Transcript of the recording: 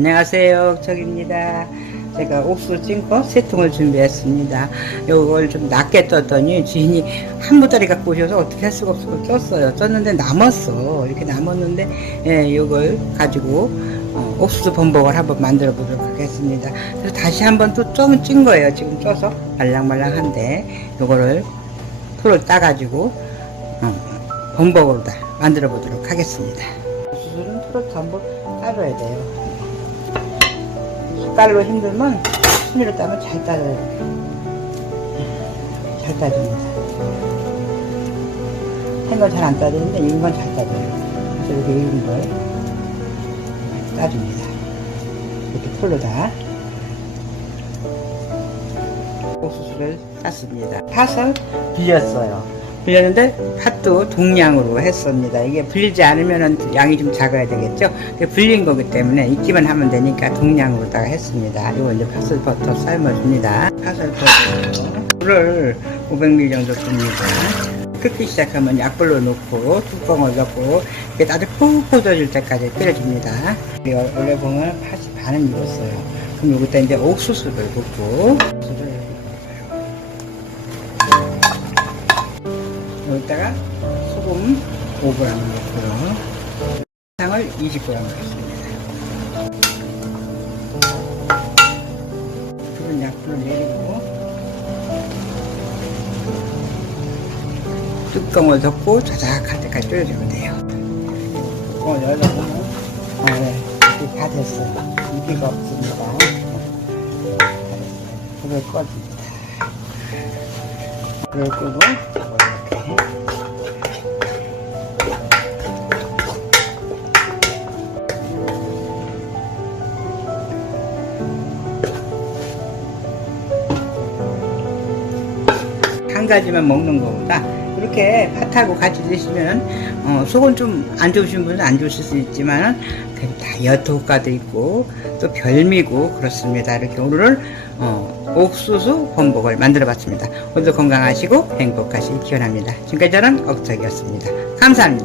안녕하세요. 옥석입니다. 제가 옥수수 찐거 세 통을 준비했습니다. 이걸 좀 낮게 떴더니 주인이 한 무다리 갖고 오셔서 어떻게 할 수가 없고 쪘어요. 쪘는데 남았어. 이렇게 남았는데, 예, 이걸 가지고 어, 옥수수 범벅을 한번 만들어 보도록 하겠습니다. 그래서 다시 한번 또 좀 찐 거예요. 지금 쪄서 말랑말랑한데, 이거를 풀을 따가지고 어, 범벅으로 다 만들어 보도록 하겠습니다. 옥수수는 풀을 전부 따줘야 돼요. 숟갈로 힘들면 손으로 따면 잘 따져요. 잘 따집니다. 한건 잘 안 따지는데 익은 건 잘 따져요. 그래서 이렇게 익은 걸 따줍니다. 이렇게 풀로 다 옥수수를 땄습니다. 팥을 빌렸어요. 빌렸는데 팥도 동량으로 했습니다. 이게 불리지 않으면 양이 좀 작아야 되겠죠. 불린 거기 때문에 익기만 하면 되니까 동량으로다가 했습니다. 이거 이제 팥을 버터 삶아줍니다. 팥을 버터 물을 500ml 정도 줍니다. 끓기 시작하면 약불로 놓고 뚜껑을 덮고 이게 아주 푹 퍼져줄 때까지 끓여줍니다. 원래 보면 팥이 반은 익었어요. 그럼 여기다 이제 옥수수를 붓고 여기다가 소금 5g 넣고요. 상을 20g 넣습니다. 불은 약불을 내리고 뚜껑을 덮고 자작할 때까지 끓여주면 돼요. 뚜껑을 열어보면 아, 네. 이렇게 다 됐어요. 이기가 없습니다. 불을 꺼줍니다. 불을 끄고 한 가지만 먹는 것보다 이렇게 팥하고 같이 드시면 어, 속은 좀 안 좋으신 분은 안 좋으실 수 있지만 다이어트 효과도 있고 또 별미고 그렇습니다. 이렇게 오늘은 어, 옥수수 범벅을 만들어 봤습니다. 오늘도 건강하시고 행복하시기 기원합니다. 지금까지 저는 억석이었습니다. 감사합니다.